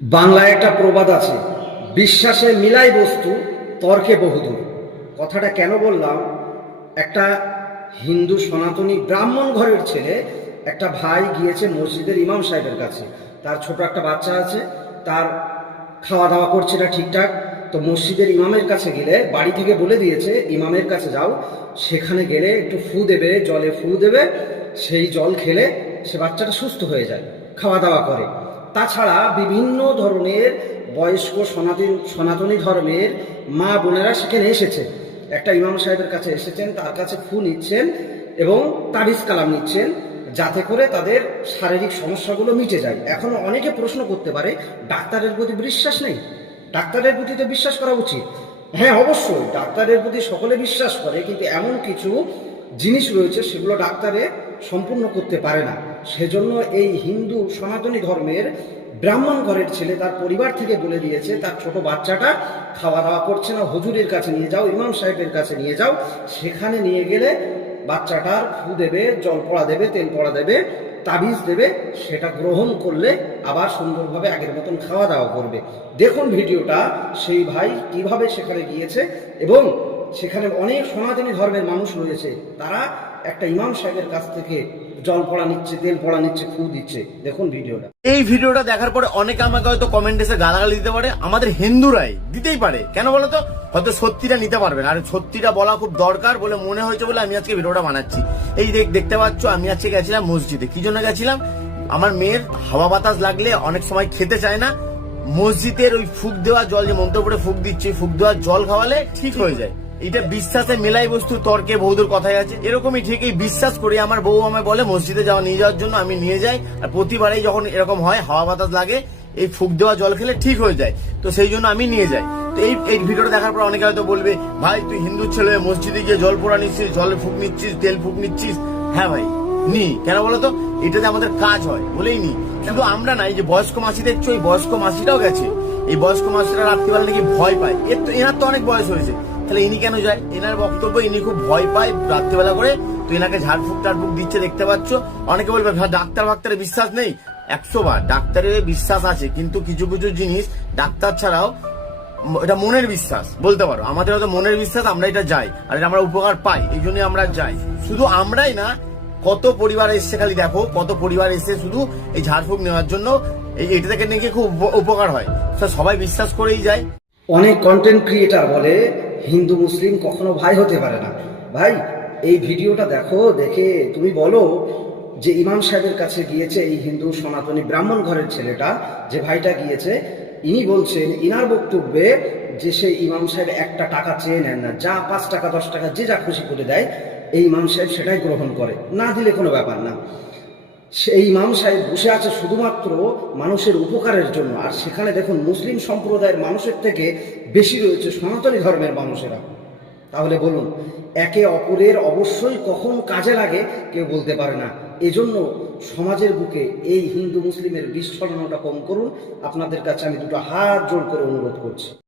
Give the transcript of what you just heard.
বাংলায় একটা প্রবাদ আছে, বিশ্বাসে মিলাই বস্তু, তর্কে বহুদূর। কথাটা কেন বললাম? একটা হিন্দু সনাতনী ব্রাহ্মণ ঘরের ছেলে, একটা ভাই গিয়েছে মসজিদের ইমাম সাহেবের কাছে। তার ছোট একটা বাচ্চা আছে, তার খাওয়া দাওয়া করছে না ঠিকঠাক। তো মসজিদের ইমামের কাছে গেলে, বাড়ি থেকে বলে দিয়েছে ইমামের কাছে যাও, সেখানে গেলে একটু ফু দেবে, জলে ফু দেবে, সেই জল খেলে সে বাচ্চাটা সুস্থ হয়ে যায়, খাওয়া দাওয়া করে। তাছাড়া বিভিন্ন ধরনের বয়স্ক সনাতনী ধর্মের মা বোনেরা সেখানে এসেছে, একটা ইমাম সাহেবের কাছে এসেছেন, তার কাছে ফু নিচ্ছেন এবং তাবিজ কালাম নিচ্ছেন, যাতে করে তাদের শারীরিক সমস্যাগুলো মিটে যায়। এখনো অনেকে প্রশ্ন করতে পারে, ডাক্তারের প্রতি বিশ্বাস নেই? ডাক্তারের প্রতি তো বিশ্বাস করা উচিত। হ্যাঁ, অবশ্যই ডাক্তারের প্রতি সকলে বিশ্বাস করে, কিন্তু এমন কিছু জিনিস রয়েছে সেগুলো ডাক্তারে সম্পূর্ণ করতে পারে না। সেজন্য এই হিন্দু সনাতনী ধর্মের ব্রাহ্মণ ঘরের ছেলে তার পরিবার থেকে বলে দিয়েছে, তার ছোট বাচ্চাটা খাওয়া দাওয়া করছে না, হুজুরের কাছে নিয়ে যাও, ইমাম সাহেবের কাছে নিয়ে যাও। সেখানে নিয়ে গেলে বাচ্চাটার ফু দেবে, জল পড়া দেবে, তেল পড়া দেবে, তাবিজ দেবে, সেটা গ্রহণ করলে আবার সুন্দরভাবে আগের মতন খাওয়া দাওয়া করবে। দেখুন ভিডিওটা, সেই ভাই কিভাবে সেখানে গিয়েছে এবং সেখানে অনেক সনাতনী ধর্মের মানুষ রয়েছে, তারা একটা ইমাম সাহেবের কাছ থেকে জল পড়া নিচ্ছে, তেল পড়া নিচ্ছে, ফু দিচ্ছে। দেখুন ভিডিওটা। এই ভিডিওটা দেখার পরে অনেকে আমাকে হয়তো কমেন্ট এসে গালাগালি দিতে পারে, আমাদের হিন্দুরাই দিতেই পারে, কেন বলতো? হয়তো সত্যিটা নিতে পারবেন, আর সত্যিটা বলা খুব দরকার বলে মনে হয়েছে বলে আমি আজকে ভিডিওটা বানাচ্ছি। এই দেখতে পাচ্ছ, আমি আজকে গেছিলাম মসজিদে। কি জন্য গেছিলাম? আমার মেয়ের হাওয়া বাতাস লাগলে অনেক সময় খেতে চায় না, মসজিদের ওই ফুক দেওয়া জল, যে মন্ত্র পড়ে ফুক দিচ্ছে, ফুক দেওয়া জল খাওয়ালে ঠিক হয়ে যায়। এটা বিশ্বাসে মেলাই বস্তু, তর্কে বহুদূর কথাই আছে। এরকমই ঠিক এই বিশ্বাস করি। আমার বউ আমায় বলে মসজিদে নিয়ে যাওয়ার জন্য, আমি নিয়ে যাই। আর প্রতিবারেই যখন এরকম হয়, হাওয়া বাতাস লাগে, এই ফুক দেওয়া জল খেলে ঠিক হয়ে যায়, তো সেই জন্য আমি নিয়ে যাই। তো এই ভিডিওটা দেখার পর অনেকে হয়তো বলবে, ভাই তুই হিন্দু ছেলে, মসজিদে গিয়ে জল পোড়া নিচ্ছিস, জলে ফুক নিচ্ছিস, তেল ফুক নিচ্ছিস। হ্যাঁ ভাই, নি কেন বলতো? এটাতে আমাদের কাজ হয় বলেই নি। শুধু আমরা না, এই যে বয়স্ক মাসি দেখছো, এই বয়স্ক মাসিটাও গেছে। এই বয়স্ক মাসিটা রাত্রিবেলা নাকি ভয় পায়। এনার তো অনেক বয়স হয়েছে, তাহলে ইনি কেন যায়? এনার বক্তব্য, ইনি খুব ভয় পায় রাত্রিবেলা করে, তো এনাকে ঝাড়ফুক টাড়ফুক দিচ্ছে, দেখতে পাচ্ছ। অনেকে বলবে ডাক্তার ফাক্তারে বিশ্বাস নেই। 100 বার ডাক্তারের বিশ্বাস আছে, কিন্তু কিছু কিছু জিনিস ডাক্তার ছাড়াও এটা মনের বিশ্বাস বলতে পারো। আমাদের হয়তো মনের বিশ্বাস, আমরা এটা যাই, আর এটা আমরা উপকার পাই, এই জন্য আমরা যাই। শুধু আমরাই না, কত পরিবার এসছে, খালি দেখো কত পরিবার এসে শুধু এই ঝাড়ফুঁক নেওয়ার জন্য। এটা থেকে নাকি খুব উপকার হয়, সবাই বিশ্বাস করেই যায়। অনেক কন্টেন্ট ক্রিয়েটার বলে হিন্দু মুসলিম কখনো ভাই হতে পারে না। ভাই, এই ভিডিওটা দেখো, দেখে তুমি বলো যে ইমাম সাহেবের কাছে গিয়েছে এই হিন্দু সনাতনী ব্রাহ্মণ ঘরের ছেলেটা, যে ভাইটা গিয়েছে, ইনি বলছেন ইনার বক্তব্যে যে সেই ইমাম সাহেব একটা টাকা চেয়ে নেন না, যা 5 টাকা 10 টাকা যে যা খুশি করে দেয়, এই ইমাম সাহেব সেটাই গ্রহণ করে, না দিলে কোনো ব্যাপার না। সেই ইমাম সাহেব বসে আছে শুধুমাত্র মানুষের উপকারের জন্য। আর সেখানে দেখুন, মুসলিম সম্প্রদায়ের মানুষের থেকে বেশি রয়েছে সনাতনী ধর্মের মানুষেরা। তাহলে বলুন, একে অপরের অবশ্যই কখন কাজে লাগে কেউ বলতে পারে না। এজন্য সমাজের বুকে এই হিন্দু মুসলিমের বিস্ফোরণটা কম করুন। আপনাদের কাছে আমি দুটো হাত জোড় করে অনুরোধ করছি।